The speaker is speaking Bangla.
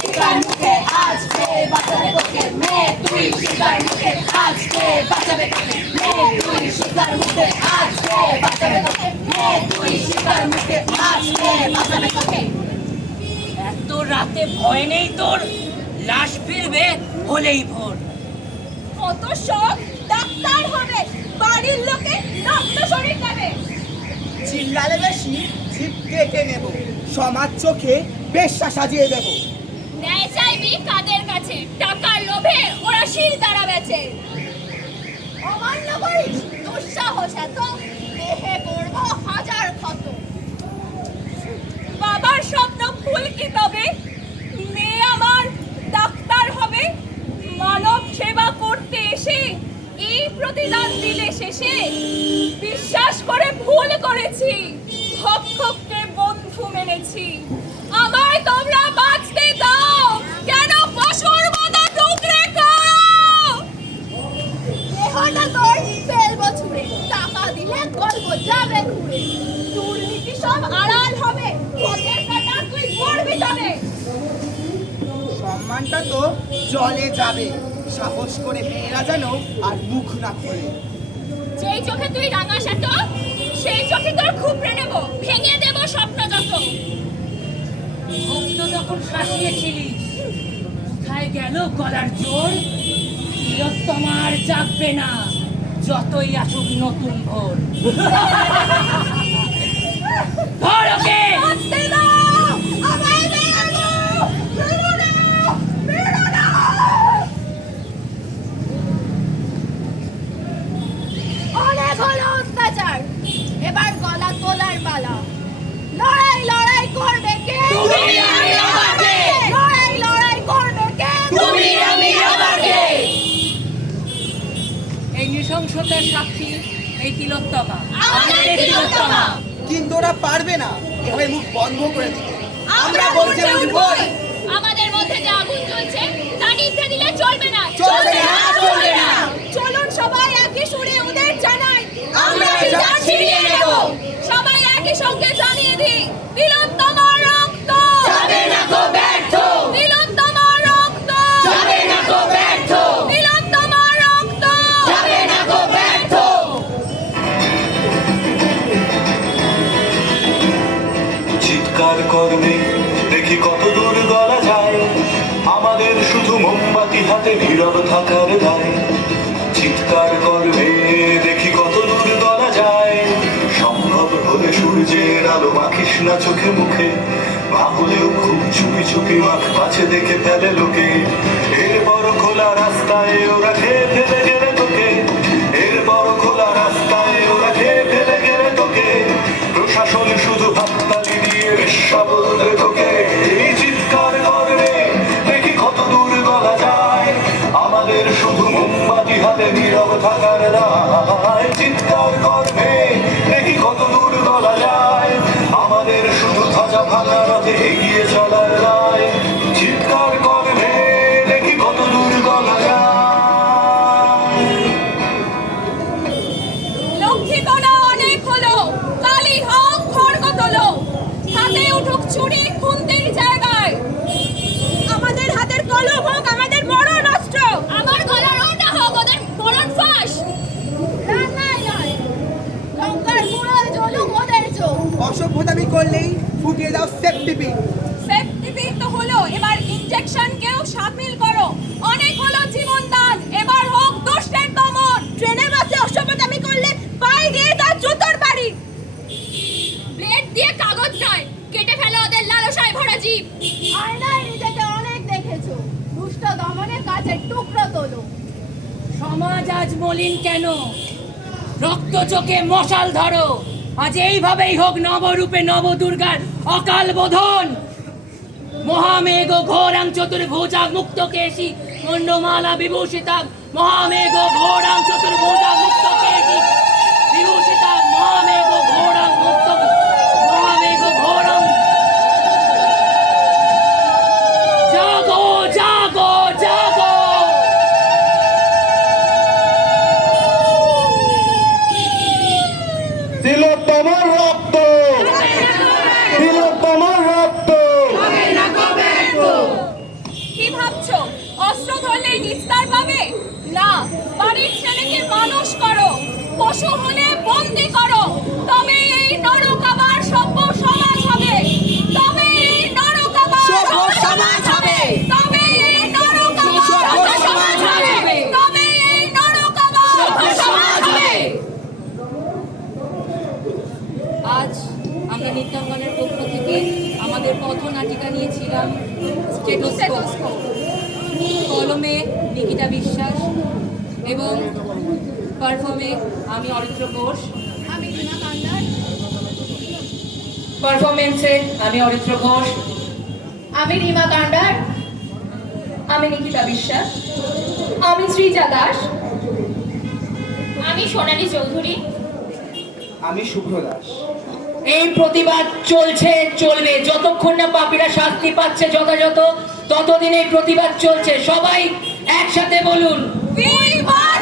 শিকার মুখে আজকে বাঁচাবে তোকে মেয়ে তুই শিকার মুখে আজকে বাঁচাবে তোকে মেয়ে তুই শিকার মুখে আজকে বাঁচাবে তোকে মেয়ে তুই শিকার মুখে আজকে বাঁচাবে তোকে। এত রাতে ভয় নেই তোর, লাশ ফিরবে হলেই ভোর। কত শখ ডাক্তার হবে, বাড়ির লোকে রক্ত শরীর নেবে। চিল্লালে বেশি জিভ কেটে নেব, সমাজ চোখে বেশ্যা সাজিয়ে দেব। ন্যায় চাইবি কাদের কাছে, টাকার লোভে ওরা শির দ্বারা বেচে। অমান্য করিস দুঃসাহস এত, দেহে করব হাজার ক্ষত। বাবার স্বপ্ন ভুল কি তবে, মেয়ে আমার ডাক্তার হবে। মানব সেবা করতে এসে এই প্রতিদান দিলে শেষে, বিশ্বাস করে ভুল করেছি, ভক্ষককে বন্ধু মেনেছি। আমায় তোমরা বাঁচতে দাও, কেন পশুর মতো টুকরে খাও। দেহটা তোর ফেলবো ছুঁড়ে, টাকা দিলে গল্প যাবে ঘুরে। দুর্নীতি সব আড়াল হবে, পথের কাটা তুই করবি তবে। সম্মানটা তো জলে যাবে, সাহস করে মেয়েরা যেন আর মুখ না খোলে। যেই চোখে তুই রাঙাস এত, সেই চোখে তোর খুপড়ে নেব, ভেঙে দেব স্বপ্ন যত। ভক্ত যখন শাসিয়েছিলিস, কোথায় গেল গলার জোর? তিলোত্তমার জাগবে না, যতই আসুক নতুন ভোর। ধর ওকে! বাঁচতে দাও, আমায় বেরোনো, বেরোনো, বেরোনো। অনেক হলো অত্যাচার, এবার গলা তোলার পালা। লড়াই লড়াই করবে কে? তুমি, আমি, আবার কে? লড়াই লড়াই করবে কে? তুমি, আমি, আবার কে? এই নৃশংসতার সাক্ষী এই তিলোত্তমা, আমাদের তিলোত্তমা। কিন্তু ওরা পারবে না এভাবে মুখ বন্ধ করে দিতে। আমরা বলতে উঠবই, আমাদের মধ্যে যে আগুন জ্বলছে তা নিভতে দিলে চলবে না, চলবে না, চলবে না। চলুন সবাই একই সুরে ওদের জানাই, আমরা বিচার ছিনিয়ে নেব। সবাই একই সঙ্গে জানিয়ে দিই, তিলোত্তমার রক্ত যাবে না গো ব্যর্থ, তিলোত্তমার রক্ত যাবে না গো ব্যর্থ, তিলোত্তমার রক্ত যাবে না গো ব্যর্থ। চিৎকার করবে দেখি কত দূর গলা যায়, আমাদের শুধু মোমবাতি হাতে নীরব থাকার দায়। চিৎকার করবে দেখি কত দূর গলা যায়, সম্ভব হলে সূর্যের আলো মাখিস না চোখে মুখে, বাহুলেও খুব চুপি চুপি মাখ পাছে দেখে ফেলে লোকে। এরপর খোলা রাস্তায় ওরা খেয়ে ফেলে গেলে তোকে, এরপর খোলা রাস্তায় ওরা খেয়ে ফেলে গেলে তোকে। প্রশাসন শুধু হাততালি দিয়ে বেশ্যা বলতে তোকে। এই চিৎকার করবে দেখি কত দূর গলা যায়, আমাদের শুধু মোমবাতি হাতে নীরব থাকার দায়। চিৎকার করবে দেখি কত দূর গলা যায়, আমাদের শুধু ধ্বজা ভাঙা রথে এগিয়ে চলার দায়। চিৎকার করবে দেখি কত দূর গলা যায়। লক্ষ্মী তোলা অনেক হলো, কালি হোক খড়গ তোলো, হাতে উঠুক ছুরি খুন্তির জায়গায়। আমাদের হাতের কলম হোক আমাদের মরণ অস্ত্র, আমার গলার ওটা হোক ওদের মরণ ফাঁস। রান্নায় নয়, লঙ্কার গুঁড়োয় জ্বলুক ওদের চোখ। অসভ্যতামি করলেই ফুটিয়ে দাও সেফটি পিন। সেফটি পিন তো হলো, এবার ইনজেকশন কেউ সামিল করো। অনেক হলো জীবন দান, এবার হোক দুষ্টের দমন। ট্রেনে বাসে অসভ্যতামি করলে পায়ে দিয়ে তার জুতোর বাড়ি। ব্লেড দিয়ে কাগজ নয়, কেটে ফেলো ওদের লালসায় ভরা জীব। আয়নায় নিজেকে অনেক দেখেছো, দুষ্ট দমনের কাছে টুকরো তোলো। সমাজ আজ মলিন কেন? রক্ত চোখে মশাল ধরো, আজ এইভাবেই হোক নবরূপে নব দুর্গার অকাল বোধন। মহামেঘ ঘোরাং চতুর্ভুজাং মুক্ত কেশি মণ্ডমালা বিভূষিতাং, মহামেঘ ঘোরাং চতুর্ভুজাং মুক্ত কেশি বিভূষিতাং, মহামেঘ ঘোরাং মুক্ত মহামেঘ ঘোরাং। জাগো জাগো জাগো, তিলোত্তমার রক্ত, তিলোত্তমার রক্ত, পশু হলে বন্দি করো, তবে এই নরক আবার সভ্য সমাজ হবে। তবে এই নরক আবার সভ্য সমাজ হবে। তবে এই নরক আবার সভ্য সমাজ হবে। তবে এই নরক আবার সভ্য সমাজ হবে। আজ আমরা নৃত্যাঙ্গনের পক্ষ থেকে আমাদের পথনাটিকা নিয়েছিলাম স্টেথোস্কোপ। কলমে নিকিতা বিশ্বাস এবং পারফর্মে আমি অরিত্র ঘোষ। আমি রিমা কান্ডার। পারফরমেন্সে আমি অরিত্র ঘোষ। আমি রিমা কান্ডার। আমি নিকিতা বিশ্বাস। আমি শ্রীজা দাস। আমি সোনালী চৌধুরী। আমি শুভ্র দাস। এই প্রতিবাদ চলছে, চলবে যতক্ষণ না পাপীরা শাস্তি পাচ্ছে যথাযথ, ততদিন এই প্রতিবাদ চলছে। সবাই একসাথে বলুন, We want